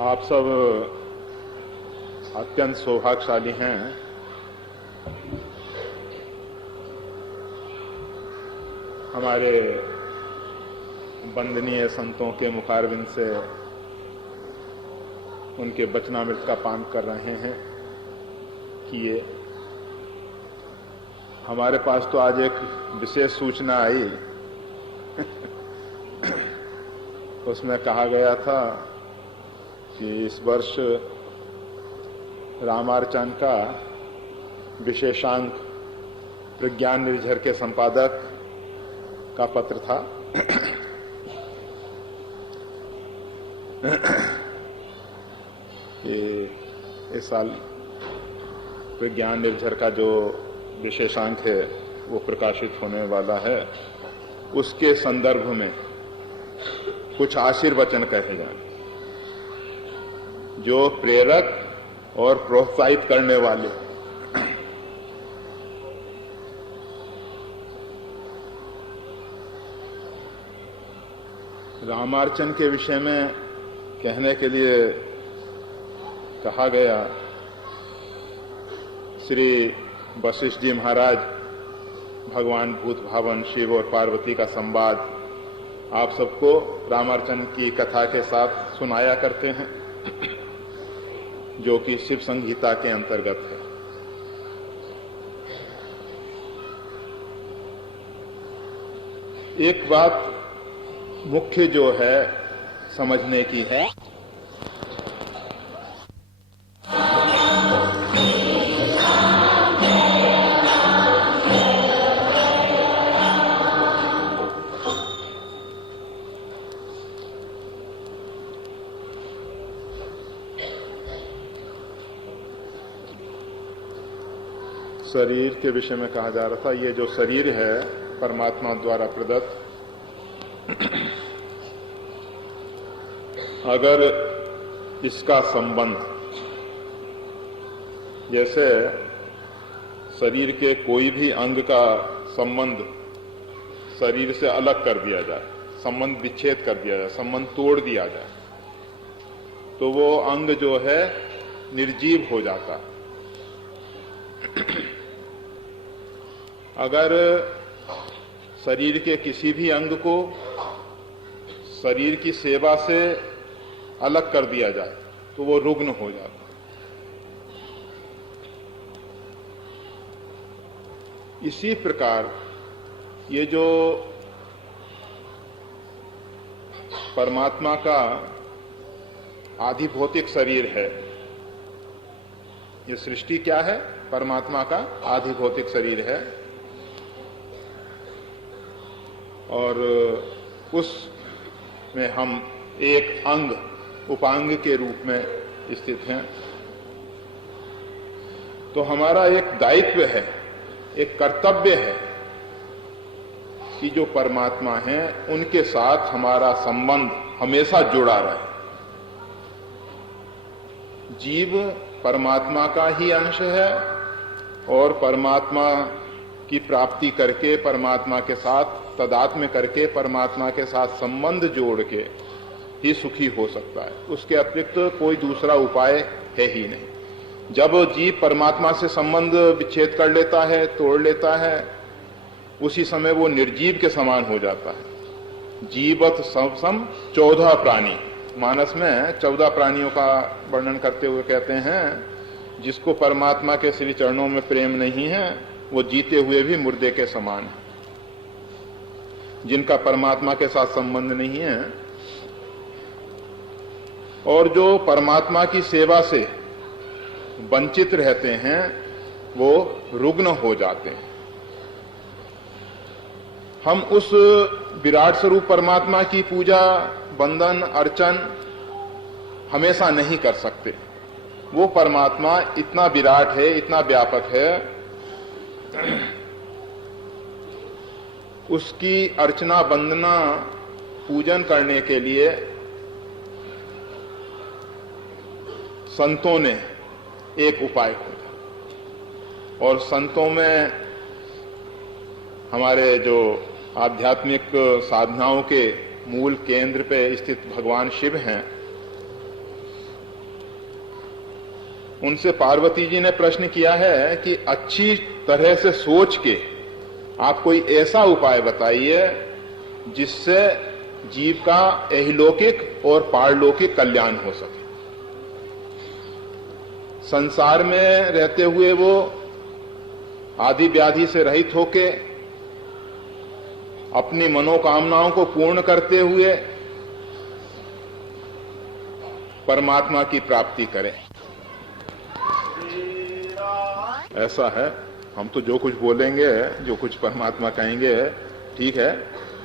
आप सब अत्यंत सौभाग्यशाली हैं। हमारे वंदनीय संतों के मुखारबिंद से उनके वचनामृत का पान कर रहे हैं कि ये हमारे पास तो आज एक विशेष सूचना आई उसमें कहा गया था कि इस वर्ष रामार्चन का विशेषांक विज्ञान निर्झर के संपादक का पत्र था। कि इस साल विज्ञान निर्झर का जो विशेषांक है वो प्रकाशित होने वाला है, उसके संदर्भ में कुछ आशीर्वचन कहे जाए जो प्रेरक और प्रोत्साहित करने वाले। रामार्चन के विषय में कहने के लिए कहा गया। श्री वशिष्ठ जी महाराज भगवान भूत भावन शिव और पार्वती का संवाद आप सबको रामार्चन की कथा के साथ सुनाया करते हैं, जो कि शिव संहिता के अंतर्गत है। एक बात मुख्य जो है समझने की है, शरीर के विषय में कहा जा रहा था। ये जो शरीर है परमात्मा द्वारा प्रदत्त, अगर इसका संबंध, जैसे शरीर के कोई भी अंग का संबंध शरीर से अलग कर दिया जाए, संबंध विच्छेद कर दिया जाए, संबंध तोड़ दिया जाए, तो वो अंग जो है निर्जीव हो जाता है। अगर शरीर के किसी भी अंग को शरीर की सेवा से अलग कर दिया जाए तो वो रुग्ण हो जाता है। इसी प्रकार ये जो परमात्मा का आधिभौतिक शरीर है, ये सृष्टि क्या है? परमात्मा का आधिभौतिक शरीर है, और उसमें हम एक अंग उपांग के रूप में स्थित हैं। तो हमारा एक दायित्व है, एक कर्तव्य है कि जो परमात्मा है उनके साथ हमारा संबंध हमेशा जुड़ा रहे। जीव परमात्मा का ही अंश है और परमात्मा की प्राप्ति करके, परमात्मा के साथ तदात्म्य करके, परमात्मा के साथ संबंध जोड़ के ही सुखी हो सकता है। उसके अतिरिक्त कोई दूसरा उपाय है ही नहीं। जब जीव परमात्मा से संबंध विच्छेद कर लेता है, तोड़ लेता है, उसी समय वो निर्जीव के समान हो जाता है। जीवत सम 14 प्राणी, मानस में 14 प्राणियों का वर्णन करते हुए कहते हैं जिसको परमात्मा के श्री चरणों में प्रेम नहीं है वो जीते हुए भी मुर्दे के समान है। जिनका परमात्मा के साथ संबंध नहीं है और जो परमात्मा की सेवा से वंचित रहते हैं वो रुग्ण हो जाते हैं। हम उस विराट स्वरूप परमात्मा की पूजा, वंदन, अर्चन हमेशा नहीं कर सकते। वो परमात्मा इतना विराट है, इतना व्यापक है, उसकी अर्चना, वंदना, पूजन करने के लिए संतों ने एक उपाय खोजा। और संतों में हमारे जो आध्यात्मिक साधनाओं के मूल केंद्र पे स्थित भगवान शिव हैं, उनसे पार्वती जी ने प्रश्न किया है कि अच्छी तरह से सोच के आप कोई ऐसा उपाय बताइए जिससे जीव का इहलौकिक और पारलौकिक कल्याण हो सके। संसार में रहते हुए वो आदि व्याधि से रहित होके अपनी मनोकामनाओं को पूर्ण करते हुए परमात्मा की प्राप्ति करें। ऐसा है, हम तो जो कुछ बोलेंगे, जो कुछ परमात्मा कहेंगे ठीक है,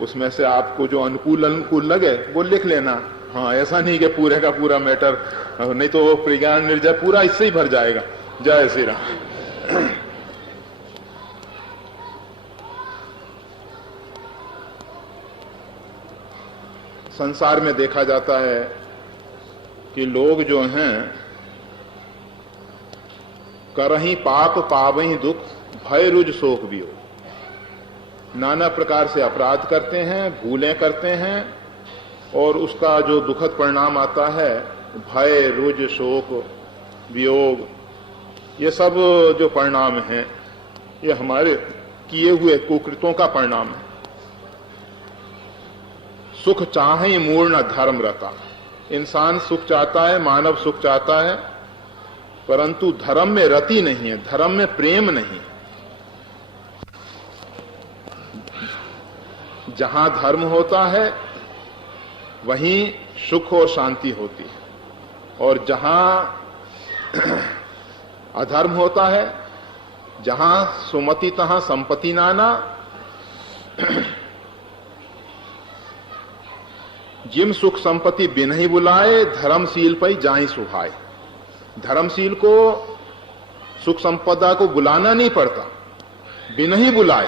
उसमें से आपको जो अनुकूल लगे वो लिख लेना। हाँ, ऐसा नहीं कि पूरे का पूरा मैटर, नहीं तो वो प्रज्ञान निर्जय पूरा इससे ही भर जाएगा। जय श्री राम। संसार में देखा जाता है कि लोग जो हैं करही पाप पावही दुख भय रुज शोक भी हो, नाना प्रकार से अपराध करते हैं, भूलें करते हैं और उसका जो दुखद परिणाम आता है भय रुज शोक वियोग, ये सब जो परिणाम हैं ये हमारे किए हुए कुकृतों का परिणाम है। सुख चाहे मूल न धर्म रहता, इंसान सुख चाहता है, मानव सुख चाहता है, परंतु धर्म में रति नहीं है, धर्म में प्रेम नहीं। जहां धर्म होता है वहीं सुख और शांति होती है, और जहां अधर्म होता है, जहां सुमति तहां संपत्ति नाना, जिम सुख संपत्ति बिन ही बुलाए धर्मशील पई जाहि सुहाए। धर्मशील को सुख संपदा को बुलाना नहीं पड़ता, बिन ही बुलाए।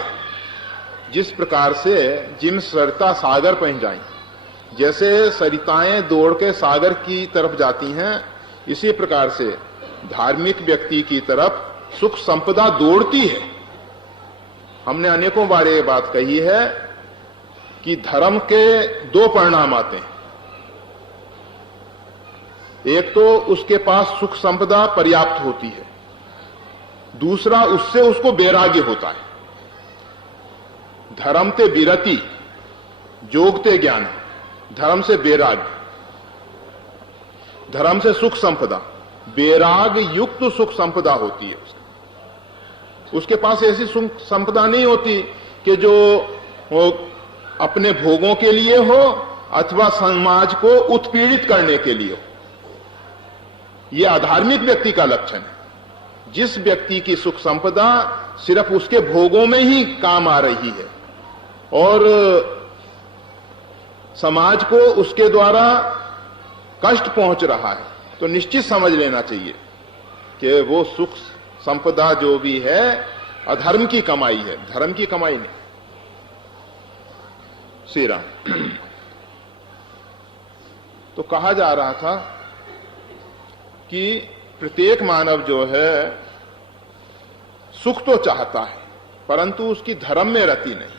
जिस प्रकार से जिम सरिता सागर पहुंच जाए, जैसे सरिताएं दौड़ के सागर की तरफ जाती हैं, इसी प्रकार से धार्मिक व्यक्ति की तरफ सुख संपदा दौड़ती है। हमने अनेकों बार ये बात कही है कि धर्म के दो परिणाम आते हैं। एक तो उसके पास सुख संपदा पर्याप्त होती है, दूसरा उससे उसको वैराग्य होता है। धर्म ते विरति जोगते ज्ञान, धर्म से वैराग्य, धर्म से सुख संपदा, वैराग युक्त सुख संपदा होती है। उसके पास ऐसी सुख संपदा नहीं होती कि जो वो अपने भोगों के लिए हो अथवा समाज को उत्पीड़ित करने के लिए हो। यह अधार्मिक व्यक्ति का लक्षण है। जिस व्यक्ति की सुख संपदा सिर्फ उसके भोगों में ही काम आ रही है और समाज को उसके द्वारा कष्ट पहुंच रहा है, तो निश्चित समझ लेना चाहिए कि वो सुख संपदा जो भी है अधर्म की कमाई है, धर्म की कमाई नहीं। श्री राम। तो कहा जा रहा था कि प्रत्येक मानव जो है सुख तो चाहता है, परंतु उसकी धर्म में रति नहीं।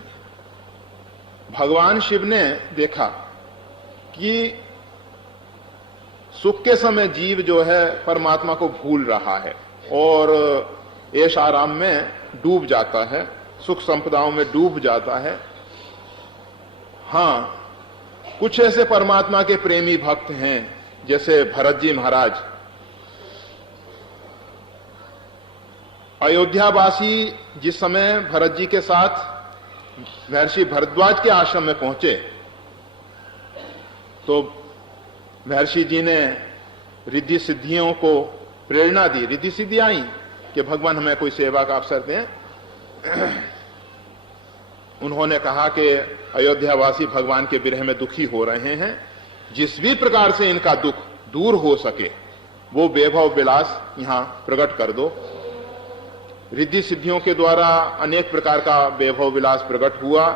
भगवान शिव ने देखा कि सुख के समय जीव जो है परमात्मा को भूल रहा है और ऐश आराम में डूब जाता है, सुख संपदाओं में डूब जाता है। हां, कुछ ऐसे परमात्मा के प्रेमी भक्त हैं जैसे भरत जी महाराज। अयोध्यावासी जिस समय भरत जी के साथ महर्षि भरद्वाज के आश्रम में पहुंचे तो महर्षि जी ने रिद्धि सिद्धियों को प्रेरणा दी। रिद्धि सिद्धि आई कि भगवान हमें कोई सेवा का अवसर दें। उन्होंने कहा कि अयोध्यावासी भगवान के विरह में दुखी हो रहे हैं, जिस भी प्रकार से इनका दुख दूर हो सके वो वैभव विलास यहां प्रकट कर दो। रिद्धि सिद्धियों के द्वारा अनेक प्रकार का वैभव विलास प्रकट हुआ।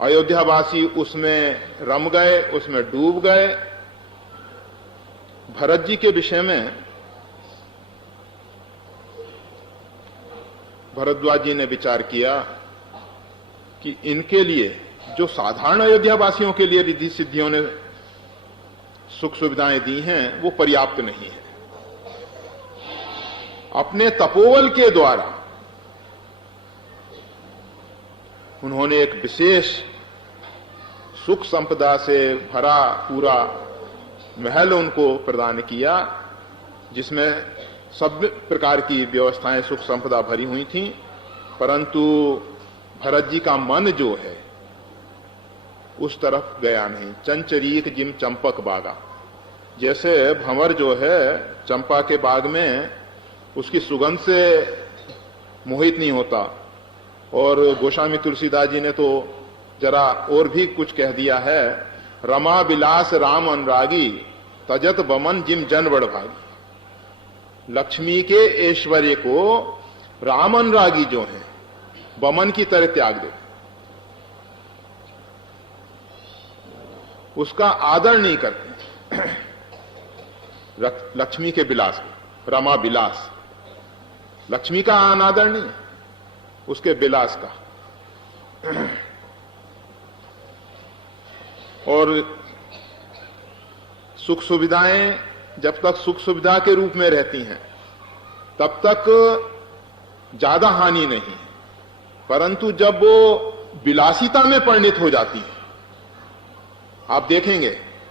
अयोध्यावासी उसमें रम गए, उसमें डूब गए। भरत जी के विषय में भरद्वाज जी ने विचार किया कि इनके लिए जो साधारण अयोध्यावासियों के लिए रिद्धि सिद्धियों ने सुख सुविधाएं दी हैं वो पर्याप्त नहीं है। अपने तपोबल के द्वारा उन्होंने एक विशेष सुख संपदा से भरा पूरा महल उनको प्रदान किया, जिसमें सब प्रकार की व्यवस्थाएं सुख संपदा भरी हुई थीं, परंतु भरत जी का मन जो है उस तरफ गया नहीं। चंचरीक जिम चंपक बागा, जैसे भंवर जो है चंपा के बाग में उसकी सुगंध से मोहित नहीं होता, और गोस्वामी तुलसीदास जी ने तो जरा और भी कुछ कह दिया है, रमा विलास राम अनुरागी तजत बमन जिम जन बड़ भागी। लक्ष्मी के ऐश्वर्य को राम अनुरागी जो है बमन की तरह त्याग दे, उसका आदर नहीं करते। लक्ष्मी के विलास को, रमा विलास, लक्ष्मी का अनादर नहीं है, उसके विलास का। और सुख सुविधाएं जब तक सुख सुविधा के रूप में रहती हैं तब तक ज्यादा हानि नहीं है, परंतु जब वो विलासिता में परिणित हो जाती है, आप देखेंगे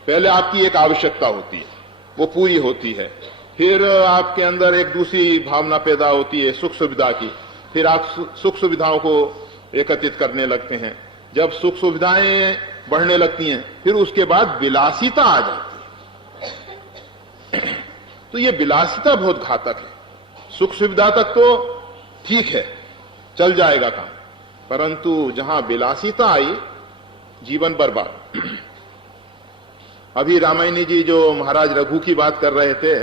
पहले आपकी एक आवश्यकता होती है, वो पूरी होती है, फिर आपके अंदर एक दूसरी भावना पैदा होती है सुख सुविधा की, फिर आप सुख सुविधाओं को एकत्रित करने लगते हैं। जब सुख सुविधाएं बढ़ने लगती हैं फिर उसके बाद विलासिता आ जाती है। तो ये विलासिता बहुत घातक है। सुख सुविधा तक तो ठीक है, चल जाएगा काम, परंतु जहां विलासिता आई जीवन बर्बाद। अभी रामायणी जी जो महाराज रघु की बात कर रहे थे,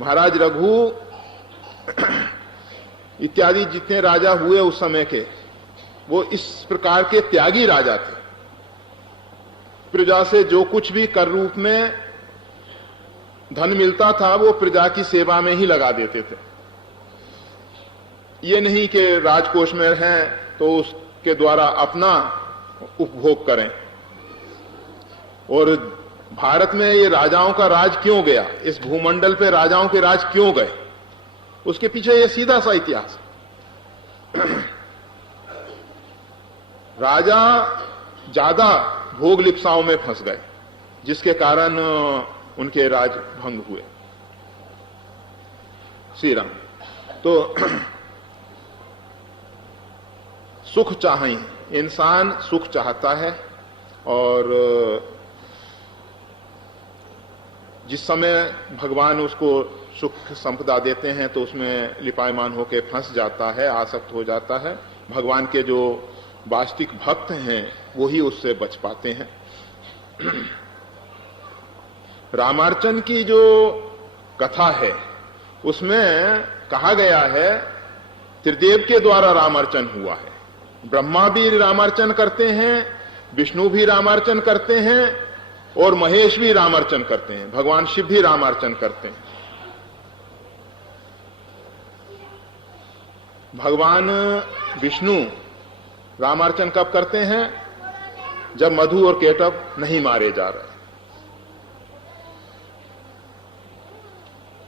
महाराज रघु इत्यादि जितने राजा हुए उस समय के, वो इस प्रकार के त्यागी राजा थे। प्रजा से जो कुछ भी कर रूप में धन मिलता था वो प्रजा की सेवा में ही लगा देते थे। ये नहीं कि राजकोष में हैं तो उसके द्वारा अपना उपभोग करें। और भारत में ये राजाओं का राज क्यों गया, इस भूमंडल पे राजाओं के राज क्यों गए, उसके पीछे ये सीधा सा इतिहास। राजा ज्यादा भोग लिप्साओं में फंस गए, जिसके कारण उनके राज भंग हुए। श्री राम तो सुख चाहें, इंसान सुख चाहता है, और जिस समय भगवान उसको सुख संपदा देते हैं तो उसमें लिपायमान होकर फंस जाता है, आसक्त हो जाता है। भगवान के जो वास्तविक भक्त हैं वो ही उससे बच पाते हैं। रामार्चन की जो कथा है उसमें कहा गया है त्रिदेव के द्वारा रामार्चन हुआ है। ब्रह्मा भी रामार्चन करते हैं, विष्णु भी रामार्चन करते हैं, और महेश भी रामार्चन करते हैं, भगवान शिव भी रामार्चन करते हैं। भगवान विष्णु रामार्चन कब करते हैं? जब मधु और केटव नहीं मारे जा रहे।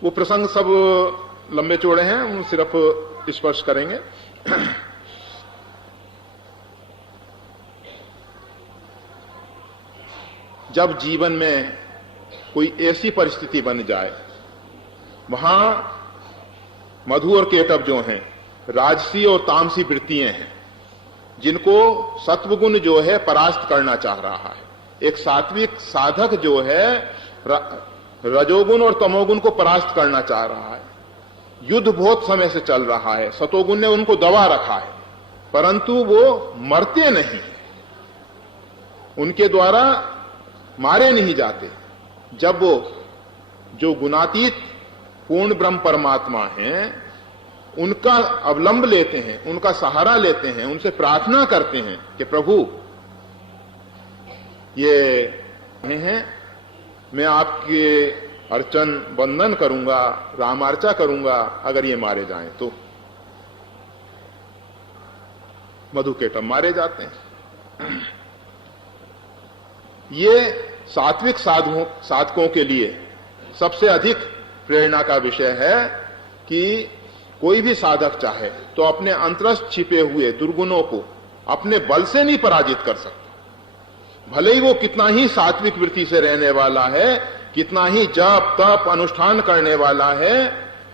वो प्रसंग सब लंबे चौड़े हैं, हम सिर्फ स्पर्श करेंगे। जब जीवन में कोई ऐसी परिस्थिति बन जाए, वहां मधु और केटव जो हैं राजसी और तामसी वृत्तियां हैं, जिनको सत्वगुण जो है परास्त करना चाह रहा है। एक सात्विक साधक जो है रजोगुण और तमोगुण को परास्त करना चाह रहा है। युद्ध बहुत समय से चल रहा है, सतोगुण ने उनको दबा रखा है, परंतु वो मरते नहीं, उनके द्वारा मारे नहीं जाते। जब वो जो गुणातीत पूर्ण ब्रह्म परमात्मा हैं उनका अवलंब लेते हैं, उनका सहारा लेते हैं, उनसे प्रार्थना करते हैं कि प्रभु ये हैं, मैं आपके अर्चन वंदन करूंगा, रामार्चा करूंगा, अगर ये मारे जाएं तो मधु केटव मारे जाते हैं। ये सात्विक साधकों के लिए सबसे अधिक प्रेरणा का विषय है कि कोई भी साधक चाहे तो अपने अंतरस्थ छिपे हुए दुर्गुणों को अपने बल से नहीं पराजित कर सकता। भले ही वो कितना ही सात्विक वृत्ति से रहने वाला है, कितना ही जप तप अनुष्ठान करने वाला है,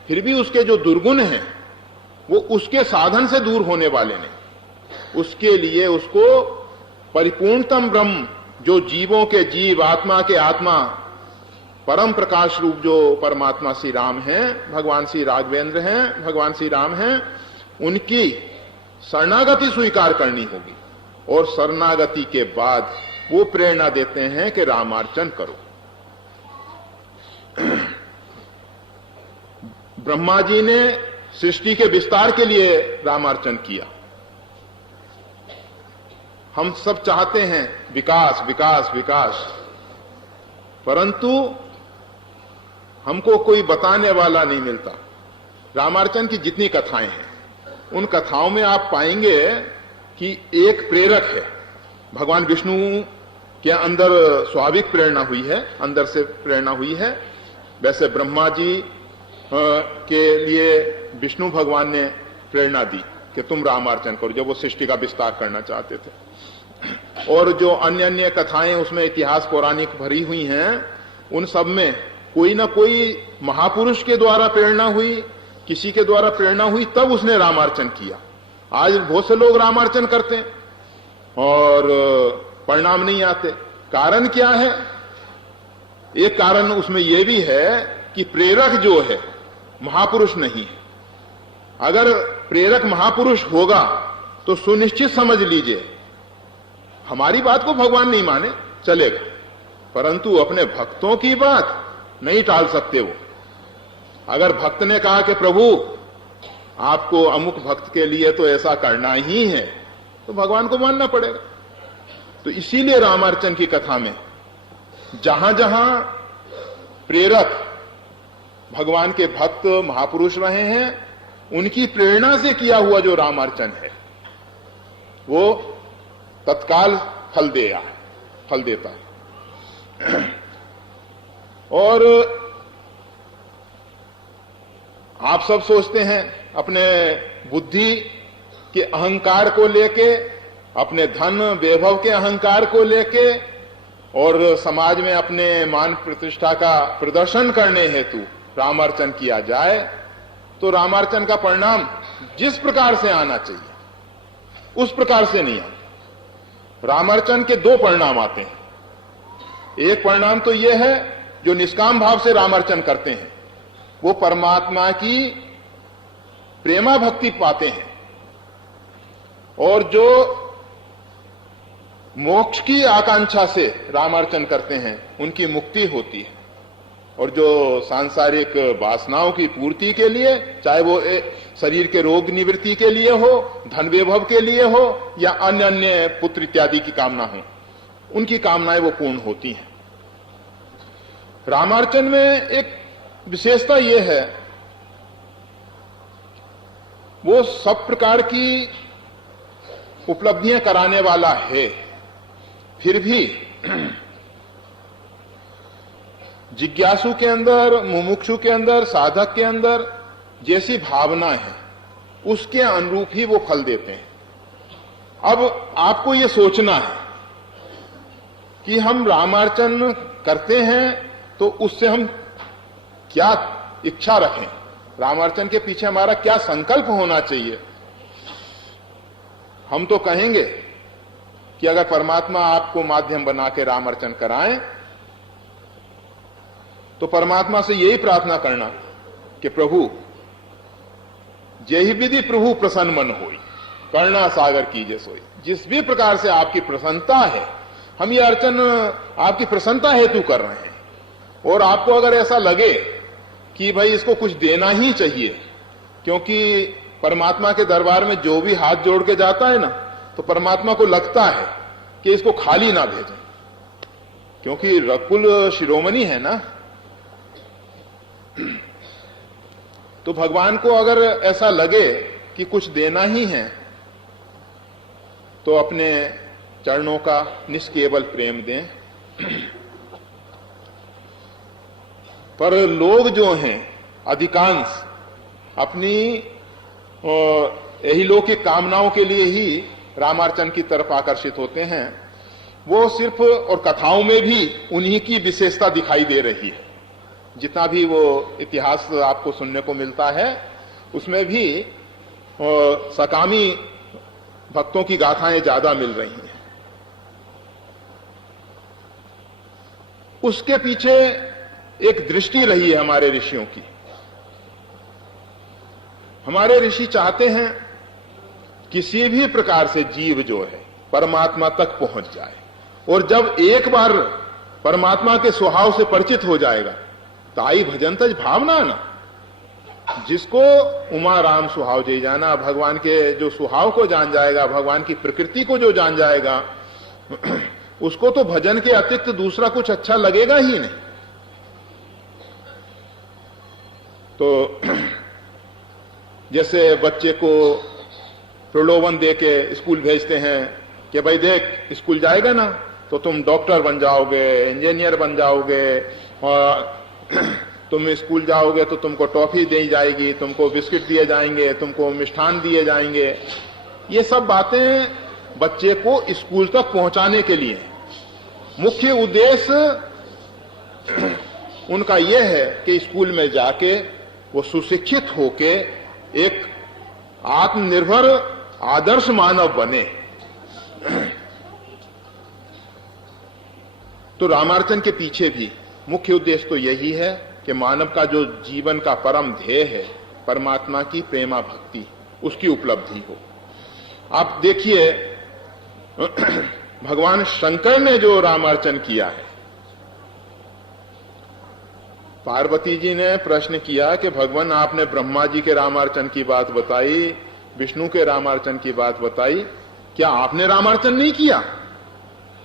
फिर भी उसके जो दुर्गुण हैं वो उसके साधन से दूर होने वाले नहीं। उसके लिए उसको परिपूर्णतम ब्रह्म, जो जीवों के जीव, आत्मा के आत्मा, परम प्रकाश रूप जो परमात्मा श्री राम हैं, भगवान श्री राघवेंद्र हैं, भगवान श्री राम हैं, उनकी शरणागति स्वीकार करनी होगी। और शरणागति के बाद वो प्रेरणा देते हैं कि रामार्चन करो। ब्रह्मा जी ने सृष्टि के विस्तार के लिए रामार्चन किया। हम सब चाहते हैं विकास विकास विकास, परंतु हमको कोई बताने वाला नहीं मिलता। रामार्चन की जितनी कथाएं हैं, उन कथाओं में आप पाएंगे कि एक प्रेरक है। भगवान विष्णु के अंदर स्वाभाविक प्रेरणा हुई है, अंदर से प्रेरणा हुई है। वैसे ब्रह्मा जी के लिए विष्णु भगवान ने प्रेरणा दी कि तुम रामार्चन करो, जब वो सृष्टि का विस्तार करना चाहते थे। और जो अन्य अन्य कथाएं उसमें इतिहास पौराणिक भरी हुई हैं, उन सब में कोई ना कोई महापुरुष के द्वारा प्रेरणा हुई, किसी के द्वारा प्रेरणा हुई, तब उसने रामार्चन किया। आज बहुत से लोग रामार्चन करते हैं और परिणाम नहीं आते। कारण क्या है? एक कारण उसमें यह भी है कि प्रेरक जो है महापुरुष नहीं है। अगर प्रेरक महापुरुष होगा तो सुनिश्चित समझ लीजिए, हमारी बात को भगवान नहीं माने चलेगा, परंतु अपने भक्तों की बात नहीं टाल सकते वो। अगर भक्त ने कहा कि प्रभु आपको अमुक भक्त के लिए तो ऐसा करना ही है, तो भगवान को मानना पड़ेगा। तो इसीलिए रामार्चन की कथा में जहां जहां प्रेरक भगवान के भक्त महापुरुष रहे हैं, उनकी प्रेरणा से किया हुआ जो रामार्चन है वो तत्काल फल देता है। और आप सब सोचते हैं अपने बुद्धि के अहंकार को लेके, अपने धन वैभव के अहंकार को लेके, और समाज में अपने मान प्रतिष्ठा का प्रदर्शन करने हेतु रामार्चन किया जाए, तो रामार्चन का परिणाम जिस प्रकार से आना चाहिए उस प्रकार से नहीं आता। रामार्चन के दो परिणाम आते हैं। एक परिणाम तो यह है, जो निष्काम भाव से रामार्चन करते हैं वो परमात्मा की प्रेमा भक्ति पाते हैं, और जो मोक्ष की आकांक्षा से रामार्चन करते हैं उनकी मुक्ति होती है। और जो सांसारिक वासनाओं की पूर्ति के लिए, चाहे वो शरीर के रोग निवृत्ति के लिए हो, धन वैभव के लिए हो, या अन्य अन्य पुत्र इत्यादि की कामना हो, उनकी कामनाएं वो पूर्ण होती हैं। रामार्चन में एक विशेषता यह है, वो सब प्रकार की उपलब्धियां कराने वाला है, फिर भी जिज्ञासु के अंदर, मुमुक्षु के अंदर, साधक के अंदर जैसी भावना है उसके अनुरूप ही वो फल देते हैं। अब आपको ये सोचना है कि हम रामार्चन करते हैं तो उससे हम क्या इच्छा रखें, रामार्चन के पीछे हमारा क्या संकल्प होना चाहिए। हम तो कहेंगे कि अगर परमात्मा आपको माध्यम बना के रामार्चन कराएं तो परमात्मा से यही प्रार्थना करना कि प्रभु जेहि विधि प्रभु प्रसन्न मन होई, करुणा सागर कीजे सोई। जिस भी प्रकार से आपकी प्रसन्नता है, हम ये अर्चन आपकी प्रसन्नता हेतु कर रहे हैं। और आपको अगर ऐसा लगे कि भाई इसको कुछ देना ही चाहिए, क्योंकि परमात्मा के दरबार में जो भी हाथ जोड़ के जाता है ना, तो परमात्मा को लगता है कि इसको खाली ना भेजें, क्योंकि रकुल शिरोमणि है ना। तो भगवान को अगर ऐसा लगे कि कुछ देना ही है, तो अपने चरणों का निष्केवल प्रेम दें। पर लोग जो हैं अधिकांश, अपनी यही लौकिक कामनाओं के लिए ही रामार्चन की तरफ आकर्षित होते हैं। वो सिर्फ, और कथाओं में भी उन्हीं की विशेषता दिखाई दे रही है। जितना भी वो इतिहास आपको सुनने को मिलता है उसमें भी सकामी भक्तों की गाथाएं ज्यादा मिल रही हैं। उसके पीछे एक दृष्टि रही है हमारे ऋषियों की। हमारे ऋषि चाहते हैं किसी भी प्रकार से जीव जो है परमात्मा तक पहुंच जाए, और जब एक बार परमात्मा के स्वभाव से परिचित हो जाएगा ताई भजन तज भावना ना, जिसको उमा राम स्वभाव जे जाना, भगवान के जो स्वभाव को जान जाएगा, भगवान की प्रकृति को जो जान जाएगा, उसको तो भजन के अतिरिक्त दूसरा कुछ अच्छा लगेगा ही नहीं। तो जैसे बच्चे को प्रलोभन देके स्कूल भेजते हैं कि भाई देख स्कूल जाएगा ना तो तुम डॉक्टर बन जाओगे, इंजीनियर बन जाओगे, और तुम स्कूल जाओगे तो तुमको टॉफी दी जाएगी, तुमको बिस्किट दिए जाएंगे, तुमको मिष्ठान दिए जाएंगे। ये सब बातें बच्चे को स्कूल तक पहुंचाने के लिए। मुख्य उद्देश्य उनका यह है कि स्कूल में जाके वो सुशिक्षित होके एक आत्मनिर्भर आदर्श मानव बने। तो रामार्चन के पीछे भी मुख्य उद्देश्य तो यही है कि मानव का जो जीवन का परम ध्येय है परमात्मा की प्रेमा भक्ति, उसकी उपलब्धि हो। आप देखिए भगवान शंकर ने जो रामार्चन किया है, पार्वती जी ने प्रश्न किया कि भगवान आपने ब्रह्मा जी के रामार्चन की बात बताई, विष्णु के रामार्चन की बात बताई, क्या आपने रामार्चन नहीं किया?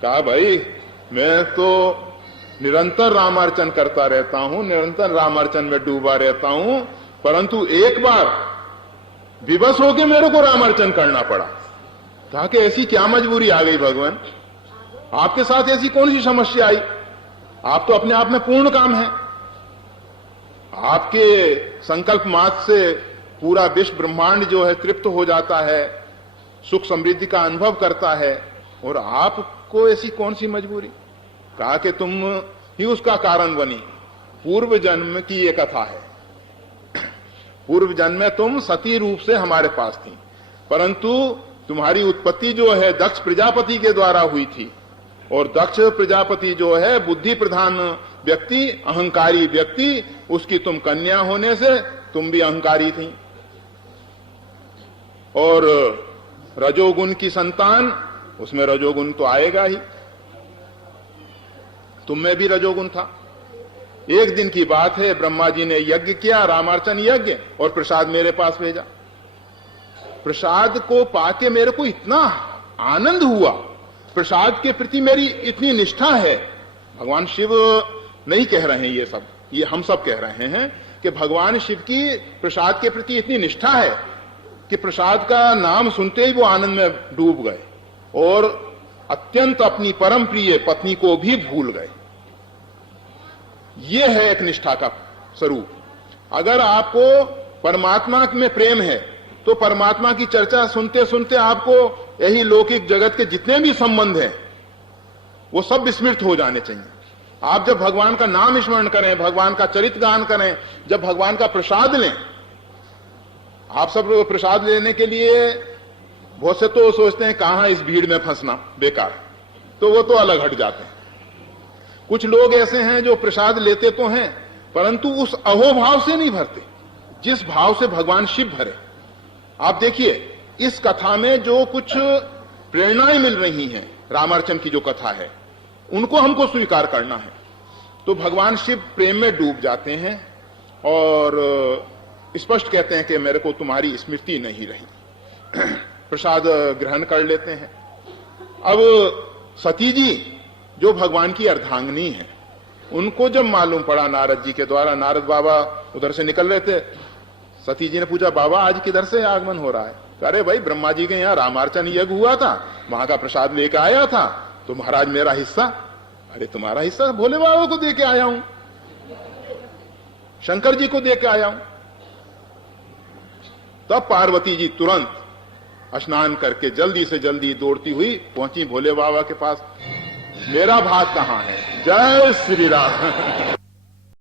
कहा भाई मैं तो निरंतर रामार्चन करता रहता हूं, निरंतर रामार्चन में डूबा रहता हूं, परंतु एक बार विवश होके मेरे को रामार्चन करना पड़ा। कहा कि ऐसी क्या मजबूरी आ गई भगवान, आपके साथ ऐसी कौन सी समस्या आई? आप तो अपने आप में पूर्ण काम है, आपके संकल्प मात्र से पूरा विश्व ब्रह्मांड जो है तृप्त हो जाता है, सुख समृद्धि का अनुभव करता है, और आपको ऐसी कौन सी मजबूरी? कहा कि तुम ही उसका कारण बनी। पूर्व जन्म की ये कथा है। पूर्व जन्म में तुम सती रूप से हमारे पास थी, परंतु तुम्हारी उत्पत्ति जो है दक्ष प्रजापति के द्वारा हुई थी, और दक्ष प्रजापति जो है बुद्धि प्रधान व्यक्ति, अहंकारी व्यक्ति, उसकी तुम कन्या होने से तुम भी अहंकारी थी, और रजोगुण की संतान, उसमें रजोगुण तो आएगा ही, तुम में भी रजोगुण था। एक दिन की बात है, ब्रह्मा जी ने यज्ञ किया, रामार्चन यज्ञ, और प्रसाद मेरे पास भेजा। प्रसाद को पाके मेरे को इतना आनंद हुआ, प्रसाद के प्रति मेरी इतनी निष्ठा है। भगवान शिव नहीं कह रहे हैं ये सब, ये हम सब कह रहे हैं कि भगवान शिव की प्रसाद के प्रति इतनी निष्ठा है कि प्रसाद का नाम सुनते ही वो आनंद में डूब गए और अत्यंत अपनी परम प्रिय पत्नी को भी भूल गए। ये है एक निष्ठा का स्वरूप। अगर आपको परमात्मा में प्रेम है तो परमात्मा की चर्चा सुनते सुनते आपको यही लौकिक जगत के जितने भी संबंध हैं वो सब विस्मृत हो जाने चाहिए। आप जब भगवान का नाम स्मरण करें, भगवान का चरित्र गान करें, जब भगवान का प्रसाद लें, आप सब प्रसाद लेने के लिए बहुत से तो सोचते हैं कहां इस भीड़ में फंसना, बेकार, तो वो तो अलग हट जाते हैं। कुछ लोग ऐसे हैं जो प्रसाद लेते तो हैं परंतु उस अहोभाव से नहीं भरते जिस भाव से भगवान शिव भरे। आप देखिए इस कथा में जो कुछ प्रेरणाएं मिल रही हैं, रामार्चन की जो कथा है उनको हमको स्वीकार करना है। तो भगवान शिव प्रेम में डूब जाते हैं और स्पष्ट कहते हैं कि मेरे को तुम्हारी स्मृति नहीं रही। प्रसाद ग्रहण कर लेते हैं। अब सती जी जो भगवान की अर्धांगिनी है, उनको जब मालूम पड़ा नारद जी के द्वारा, नारद बाबा उधर से निकल रहे थे, सती जी ने पूछा बाबा आज किधर से आगमन हो रहा है? अरे भाई ब्रह्मा जी के यहाँ रामार्चन यज्ञ हुआ था, वहां का प्रसाद लेकर आया था, तो महाराज मेरा हिस्सा। अरे तुम्हारा हिस्सा? भोले बाबा को दे के आया हूं, शंकर जी को दे के आया हूं। तब पार्वती जी तुरंत स्नान करके जल्दी से जल्दी दौड़ती हुई पहुंची भोले बाबा के पास। मेरा भाग कहां है? जय श्री राम।